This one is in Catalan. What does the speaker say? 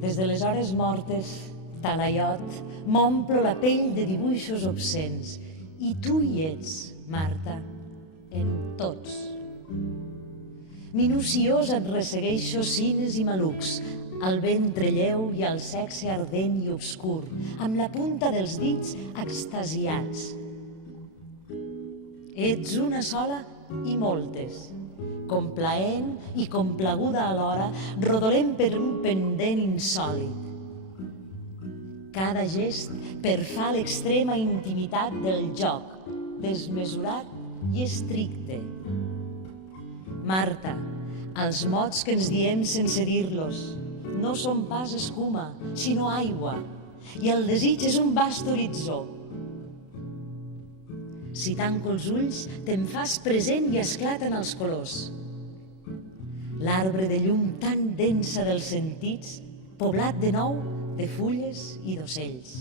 Des de les hores mortes, talaiot, m'omplo la pell de dibuixos obscens. I tu hi ets, Marta, en tots. Minuciós et ressegueixo cines i malucs, al ventre lleu i al sexe ardent i obscur, amb la punta dels dits extasiats. Ets una sola i moltes, complaent i complaguda alhora, rodolent per un pendent insòlit. Cada gest perfà l'extrema intimitat del joc, desmesurat i estricte. Marta, els mots que ens diem sense dir-los no són pas escuma, sinó aigua, i el desig és un vast horitzó. Si tanco els ulls, te'n fas present i esclaten els colors. L'arbre de llum tan densa dels sentits, poblat de nou de fulles i d'ocells.